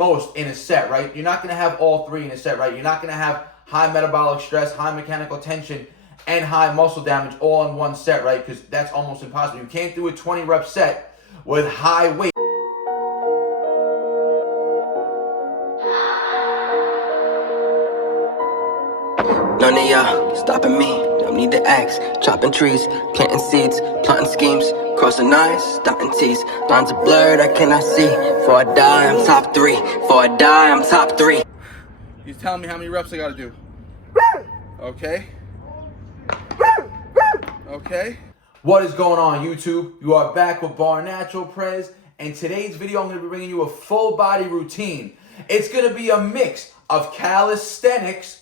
most in a set, right? You're not going to have all three in a set, right? You're not going to have high metabolic stress, high mechanical tension, and high muscle damage all in one set, right? Because that's almost impossible. You can't do a 20 rep set with high weight. None of y'all stopping me, don't need to ask. Chopping trees, planting seeds, plotting schemes, crossing lines, dotting T's. Lines are blurred, I cannot see. Before I die, I'm top three. Before I die, I'm top three. He's telling me how many reps I gotta do. Okay. Okay. What is going on, YouTube? You are back with BARNATURALPREZ, and today's video I'm gonna be bringing you a full body routine. It's gonna be a mix of calisthenics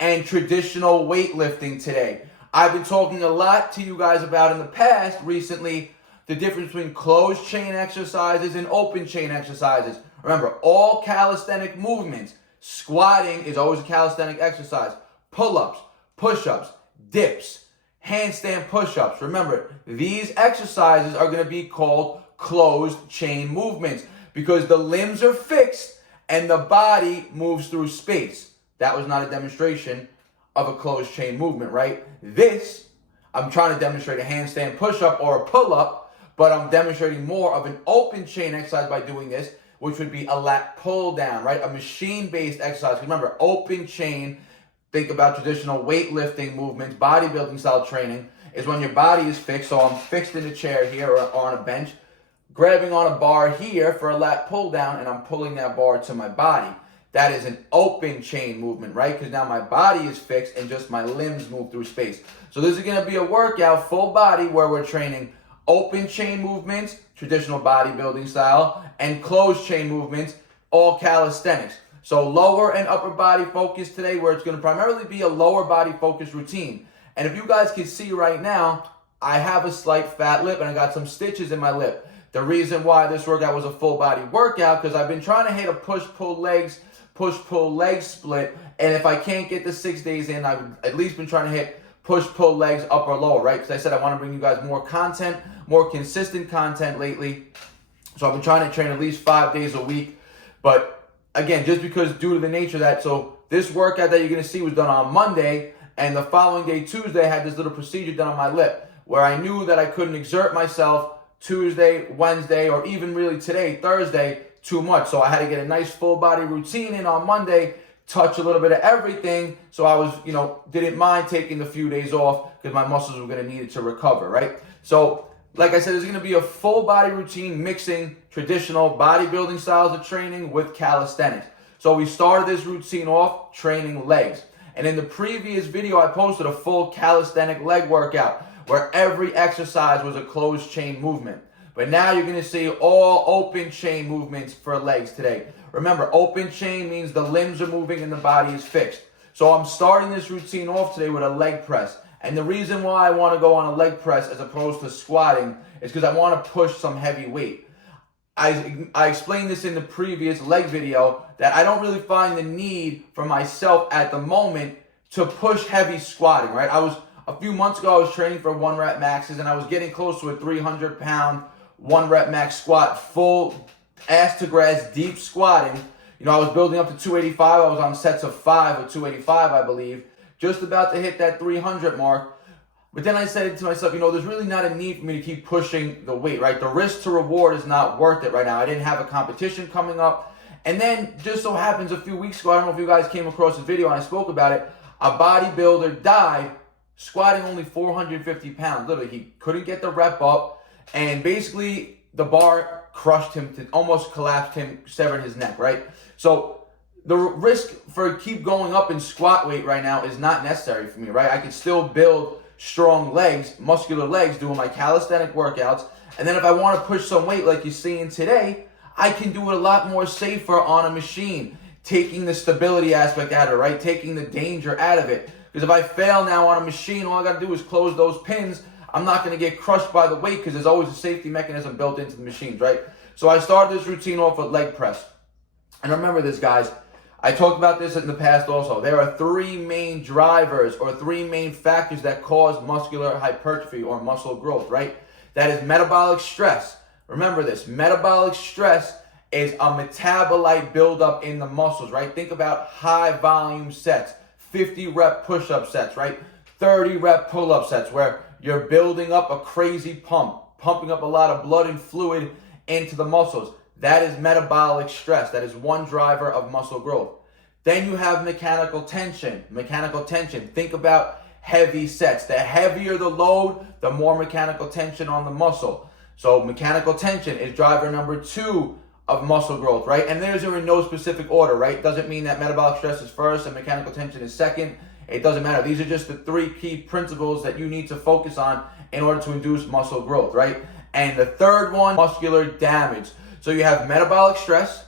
and traditional weightlifting today. I've been talking a lot to you guys about in the past, recently, the difference between closed chain exercises and open chain exercises. Remember, all calisthenic movements, squatting is always a calisthenic exercise, pull-ups, push-ups, dips, handstand push-ups. Remember, these exercises are gonna be called closed chain movements because the limbs are fixed and the body moves through space. That was not a demonstration of a closed chain movement, right? This, I'm trying to demonstrate a handstand push-up or a pull-up, but I'm demonstrating more of an open chain exercise by doing this, which would be a lat pull down, right? A machine-based exercise. Remember, open chain, think about traditional weightlifting movements, bodybuilding style training, is when your body is fixed. So I'm fixed in a chair here or on a bench, grabbing on a bar here for a lat pull down, and I'm pulling that bar to my body. That is an open chain movement, right? Because now my body is fixed and just my limbs move through space. So this is going to be a workout, full body, where we're training open chain movements, traditional bodybuilding style, and closed chain movements, all calisthenics. So lower and upper body focus today, where it's going to primarily be a lower body focus routine. And if you guys can see right now, I have a slight fat lip and I got some stitches in my lip. The reason why this workout was a full body workout, because I've been trying to hit a push-pull leg split, and if I can't get the 6 days in, I've at least been trying to hit push-pull legs up or lower, right? Because I said I want to bring you guys more content, more consistent content lately. So I've been trying to train at least 5 days a week. But again, just because due to the nature of that, so this workout that you're going to see was done on Monday, and the following day, Tuesday, I had this little procedure done on my lip where I knew that I couldn't exert myself Tuesday, Wednesday, or even really today, Thursday, too much. So I had to get a nice full body routine in on Monday, touch a little bit of everything. So I was, didn't mind taking the few days off because my muscles were going to need it to recover, right? So like I said, there's going to be a full body routine mixing traditional bodybuilding styles of training with calisthenics. So we started this routine off training legs. And in the previous video, I posted a full calisthenic leg workout where every exercise was a closed chain movement. But now you're going to see all open chain movements for legs today. Remember, open chain means the limbs are moving and the body is fixed. So I'm starting this routine off today with a leg press. And the reason why I want to go on a leg press as opposed to squatting is because I want to push some heavy weight. I explained this in the previous leg video that I don't really find the need for myself at the moment to push heavy squatting, right? A few months ago, I was training for 1 rep maxes and I was getting close to a 300-pound 1 rep max squat, full ass to grass, deep squatting. I was building up to 285. I was on sets of 5 with 285, I believe, just about to hit that 300 mark. But then I said to myself, there's really not a need for me to keep pushing the weight, right? The risk to reward is not worth it right now. I didn't have a competition coming up. And then just so happens a few weeks ago, I don't know if you guys came across the video and I spoke about it, a bodybuilder died squatting only 450 pounds. Literally, he couldn't get the rep up. And basically, the bar crushed him, almost collapsed him, severed his neck, right? So the risk for keep going up in squat weight right now is not necessary for me, right? I can still build strong legs, muscular legs, doing my calisthenic workouts. And then if I want to push some weight like you're seeing today, I can do it a lot more safer on a machine, taking the stability aspect out of it, right? Taking the danger out of it. Because if I fail now on a machine, all I got to do is close those pins. I'm not going to get crushed by the weight because there's always a safety mechanism built into the machines, right? So I started this routine off with leg press. And remember this, guys. I talked about this in the past also. There are 3 main drivers or 3 main factors that cause muscular hypertrophy or muscle growth, right? That is metabolic stress. Remember this. Metabolic stress is a metabolite buildup in the muscles, right? Think about high volume sets, 50 rep push-up sets, right? 30 rep pull-up sets where you're building up a crazy pumping up a lot of blood and fluid into the muscles. That is metabolic stress. That is one driver of muscle growth. Then you have mechanical tension. Mechanical tension, think about heavy sets. The heavier the load, the more mechanical tension on the muscle. So mechanical tension is driver number 2 of muscle growth, right? And those are in no specific order, right? Doesn't mean that metabolic stress is first and mechanical tension is second. It doesn't matter. These are just the 3 key principles that you need to focus on in order to induce muscle growth, right? And the third one, muscular damage. So you have metabolic stress,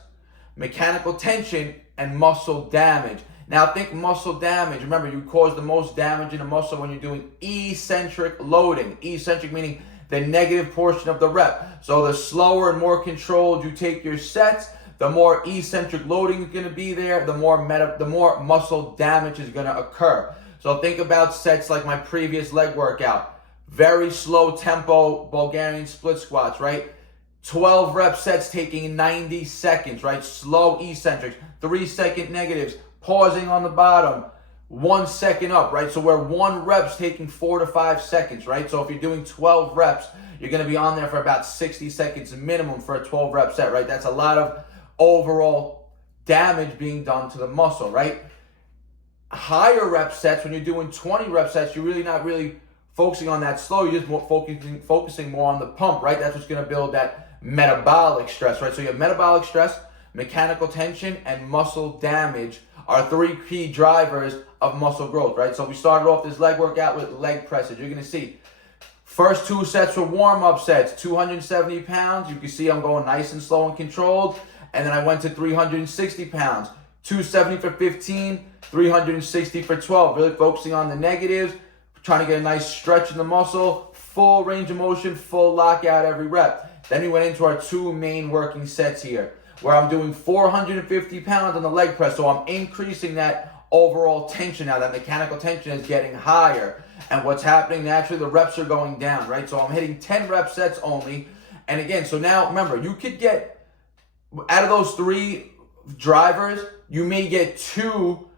mechanical tension, and muscle damage. Now think muscle damage. Remember, you cause the most damage in the muscle when you're doing eccentric loading. Eccentric meaning the negative portion of the rep. So the slower and more controlled you take your sets, the more eccentric loading is going to be there, the more muscle damage is going to occur. So think about sets like my previous leg workout. Very slow tempo Bulgarian split squats, right? 12 rep sets taking 90 seconds, right? Slow eccentrics, 3-second negatives, pausing on the bottom, 1 second up, right? So where 1 rep's taking 4 to 5 seconds, right? So if you're doing 12 reps, you're going to be on there for about 60 seconds minimum for a 12 rep set, right? That's a lot of overall damage being done to the muscle, right? Higher rep sets, when you're doing 20 rep sets, you're really not really focusing on that slow. You're just more focusing more on the pump, right? That's what's going to build that metabolic stress, right? So you have metabolic stress, mechanical tension, and muscle damage are 3 key drivers of muscle growth, right? So we started off this leg workout with leg presses. You're going to see first 2 sets were warm-up sets, 270 pounds. You can see I'm going nice and slow and controlled. And then I went to 360 pounds, 270 for 15, 360 for 12. Really focusing on the negatives, trying to get a nice stretch in the muscle, full range of motion, full lockout every rep. Then we went into our 2 main working sets here, where I'm doing 450 pounds on the leg press. So I'm increasing that overall tension now. That mechanical tension is getting higher. And what's happening naturally, the reps are going down, right? So I'm hitting 10 rep sets only. And again, so now remember, you could get, out of those 3 drivers, you may get 2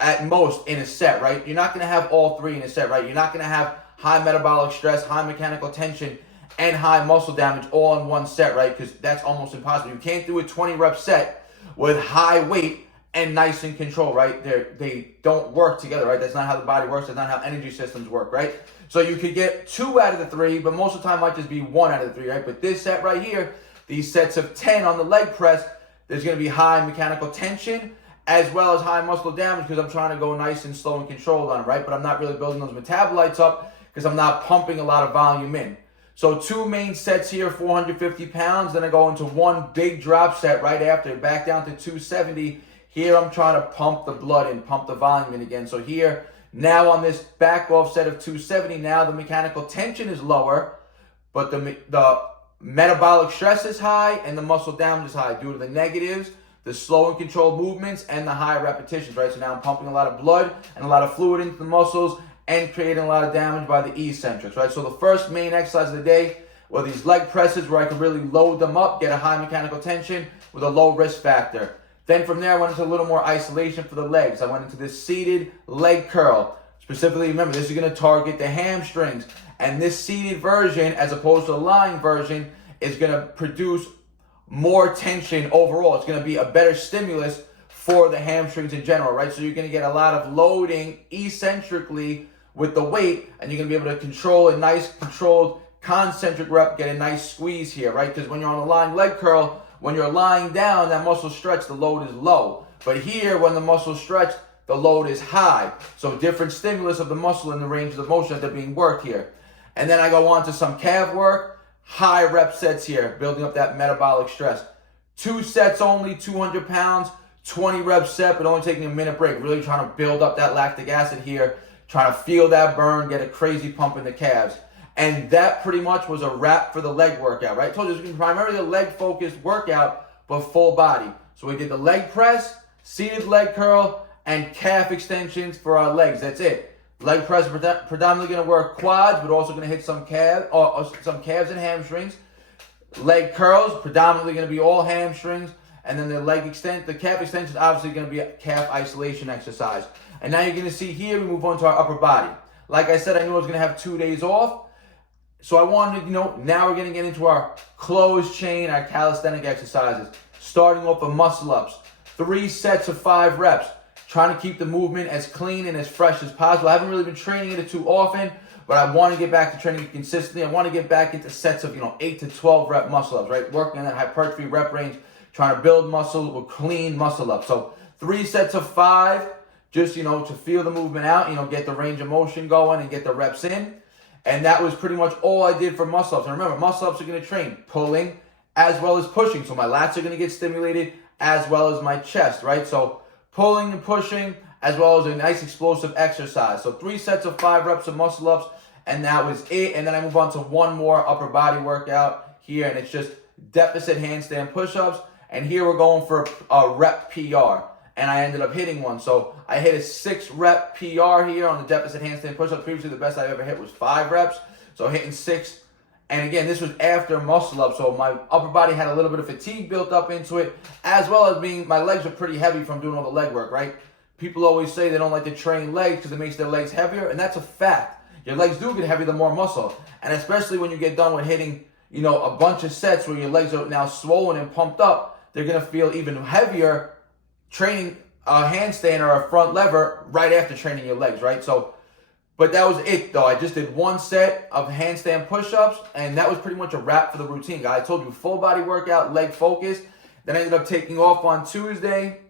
at most in a set, right? You're not going to have all 3 in a set, right? You're not going to have high metabolic stress, high mechanical tension, and high muscle damage all in one set, right? Because that's almost impossible. You can't do a 20 rep set with high weight and nice and control, right? They don't work together, right? That's not how the body works. That's not how energy systems work, right? So you could get 2 out of the 3, but most of the time might just be 1 out of the 3, right? But this set right here, these sets of 10 on the leg press, there's going to be high mechanical tension as well as high muscle damage because I'm trying to go nice and slow and controlled on it, right? But I'm not really building those metabolites up because I'm not pumping a lot of volume in. So 2 main sets here, 450 pounds. Then I go into 1 big drop set right after, back down to 270. Here I'm trying to pump the blood in, pump the volume in again. So here, now on this back off set of 270, now the mechanical tension is lower, but the metabolic stress is high and the muscle damage is high due to the negatives, the slow and controlled movements, and the high repetitions, right? So now I'm pumping a lot of blood and a lot of fluid into the muscles and creating a lot of damage by the eccentrics, right? So the first main exercise of the day were these leg presses where I can really load them up, get a high mechanical tension with a low risk factor. Then from there, I went into a little more isolation for the legs. I went into this seated leg curl. Specifically, remember, this is going to target the hamstrings. And this seated version, as opposed to the lying version, is going to produce more tension overall. It's going to be a better stimulus for the hamstrings in general, right? So you're going to get a lot of loading eccentrically with the weight, and you're going to be able to control a nice controlled concentric rep, get a nice squeeze here, right? Because when you're on a lying leg curl, when you're lying down, that muscle stretch, the load is low. But here, when the muscle's stretched, the load is high. So different stimulus of the muscle in the range of the motion that are being worked here. And then I go on to some calf work, high rep sets here, building up that metabolic stress. 2 sets only, 200 pounds, 20 rep set, but only taking a minute break. Really trying to build up that lactic acid here, trying to feel that burn, get a crazy pump in the calves. And that pretty much was a wrap for the leg workout, right? I told you this was primarily a leg-focused workout, but full body. So we did the leg press, seated leg curl, and calf extensions for our legs. That's it. Leg press predominantly going to work quads, but also going to hit some calves and hamstrings. leg curls, predominantly going to be all hamstrings. And then the calf extension is obviously going to be a calf isolation exercise. And now you're going to see here, we move on to our upper body. Like I said, I knew I was going to have 2 days off. So I wanted to, now we're going to get into our closed chain, our calisthenic exercises. Starting off with muscle ups. 3 sets of 5 reps. Trying to keep the movement as clean and as fresh as possible. I haven't really been training it too often, but I want to get back to training it consistently. I want to get back into sets of, 8 to 12 rep muscle ups, right? Working on that hypertrophy rep range. Trying to build muscle with clean muscle ups. So 3 sets of 5, just, to feel the movement out, get the range of motion going and get the reps in. And that was pretty much all I did for muscle ups. And remember, muscle ups are going to train pulling as well as pushing. So my lats are going to get stimulated as well as my chest, right? So pulling and pushing as well as a nice explosive exercise. So 3 sets of 5 reps of muscle ups, and that was it. And then I move on to one more upper body workout here, and it's just deficit handstand push-ups. And here we're going for a rep PR. And I ended up hitting one. So I hit a 6 rep PR here on the deficit handstand push-ups. Previously, the best I ever hit was 5 reps. So hitting 6. And again, this was after muscle up. So my upper body had a little bit of fatigue built up into it, as well as my legs are pretty heavy from doing all the leg work, right? People always say they don't like to train legs because it makes their legs heavier. And that's a fact. Your legs do get heavier the more muscle. And especially when you get done with hitting, a bunch of sets where your legs are now swollen and pumped up, they're going to feel even heavier training a handstand or a front lever right after training your legs, right? So, but that was it, though. I just did 1 set of handstand push-ups, and that was pretty much a wrap for the routine, guys. I told you, full body workout, leg focus. Then I ended up taking off on Tuesday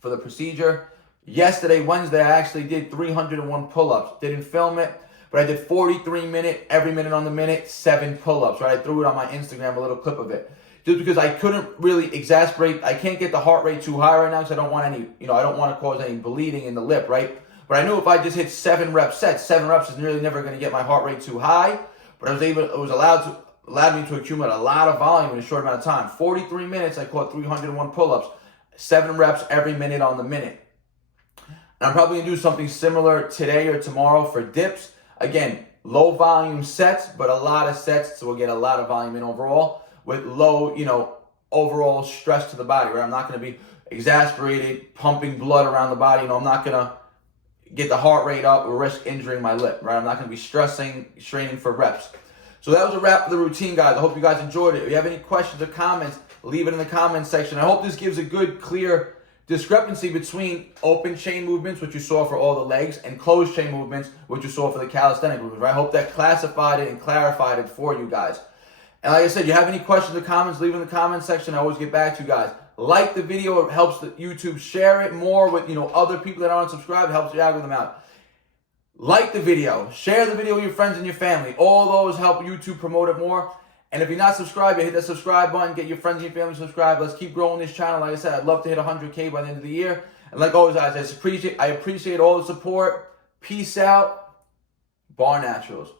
for the procedure. Yesterday, Wednesday, I actually did 301 pull-ups. Didn't film it, but I did 43-minute, every minute on the minute, 7 pull-ups, right? I threw it on my Instagram, a little clip of it. Just because I couldn't really I can't get the heart rate too high right now because I don't want any, I don't want to cause any bleeding in the lip, right? But I knew if I just hit 7 rep sets, 7 reps is really never going to get my heart rate too high. But it allowed me to accumulate a lot of volume in a short amount of time. 43 minutes, I caught 301 pull-ups, 7 reps every minute on the minute. And I'm probably going to do something similar today or tomorrow for dips. Again, low volume sets, but a lot of sets, so we'll get a lot of volume in overall with low, overall stress to the body, right? I'm not going to be exasperated, pumping blood around the body. I'm not going to get the heart rate up or risk injuring my lip, right? I'm not going to be straining for reps. So that was a wrap for the routine, guys. I hope you guys enjoyed it. If you have any questions or comments, leave it in the comments section. I hope this gives a good, clear discrepancy between open chain movements, which you saw for all the legs, and closed chain movements, which you saw for the calisthenic movements, right? I hope that classified it and clarified it for you guys. And like I said, you have any questions or comments, leave in the comments section. I always get back to you guys. Like the video. It helps the YouTube share it more with, other people that aren't subscribed. It helps the algorithm out. Like the video. Share the video with your friends and your family. All those help YouTube promote it more. And if you're not subscribed, hit that subscribe button. Get your friends and your family subscribed. Let's keep growing this channel. Like I said, I'd love to hit 100K by the end of the year. And like always, guys, I appreciate all the support. Peace out. Bar Naturals.